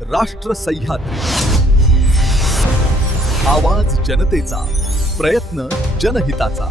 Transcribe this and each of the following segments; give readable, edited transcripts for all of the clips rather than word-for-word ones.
राष्ट्र सह्याद्री, आवाज जनतेचा, प्रयत्न जनहिताचा.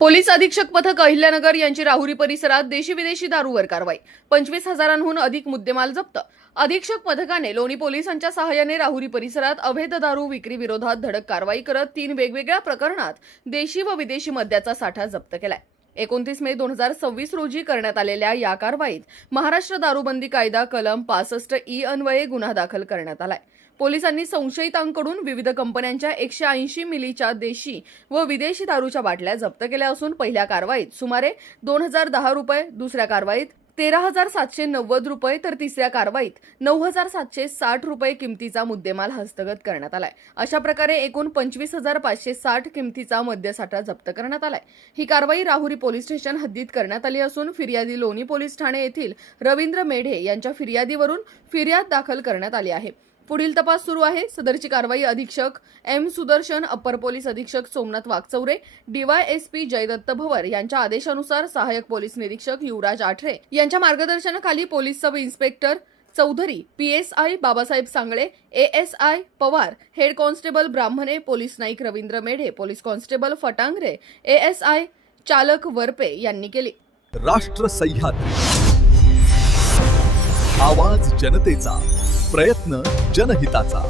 पोलीस अधीक्षक पथक अहिल्यानगर यांची राहुरी परिसरात देशी विदेशी दारूवर कारवाई. 25,000हून अधिक मुद्देमाल जप्त. अधीक्षक पथकाने लोणी पोलिसांच्या सहाय्याने राहुरी परिसरात अवैध दारू विक्री विरोधात धडक कारवाई करत 3 वेगवेगळ्या प्रकरणात देशी व विदेशी मद्याचा साठा जप्त केलाय. 29 मे 2026 रोजी करण्यात आलेल्या या कारवाईत महाराष्ट्र दारूबंदी कायदा कलम 65 अन्वये गुन्हा दाखल करण्यात आलाय. पोलिसांनी संशयितांकडून विविध कंपन्यांच्या 180 मिलीच्या देशी व विदेशी दारूच्या बाटल्या जप्त केल्या असून पहिल्या कारवाईत सुमारे 2010 रुपये, दुसऱ्या कारवाईत 13,790 रुपये तर तिसऱ्या कारवाईत 9,760 रुपये किमतीचा मुद्देमाल हस्तगत करण्यात आलाय. अशा प्रकारे एकूण 25,560 किमतीचा मद्यसाठा जप्त करण्यात आलाय. ही कारवाई राहुरी पोलीस स्टेशन हद्दीत करण्यात आली असून फिर्यादी लोणी पोलीस ठाणे येथील रवींद्र मेढे यांच्या फिर्यादीवरून फिर्याद दाखल करण्यात आली आहे. पुढील तपास सुरू आहे. सदरची कारवाई अधीक्षक एम सुदर्शन, अप्पर पोलीस अधीक्षक सोमनाथ वागचौरे, डीवायएसपी जयदत्त भवर यांच्या आदेशानुसार सहाय्यक पोलीस निरीक्षक युवराज आठरे यांच्या मार्गदर्शनाखाली police sub inspector Chaudhari, PSI Babasaheb Sangle, ASI Pawar, head constable Brahmane, police Naik Ravindra Medhe, police constable Phatangare, ASI चालक वरपे यांनी केली. राष्ट्र सह्याद्री, आवाज जनतेचा, प्रयत्न जनहिताचा.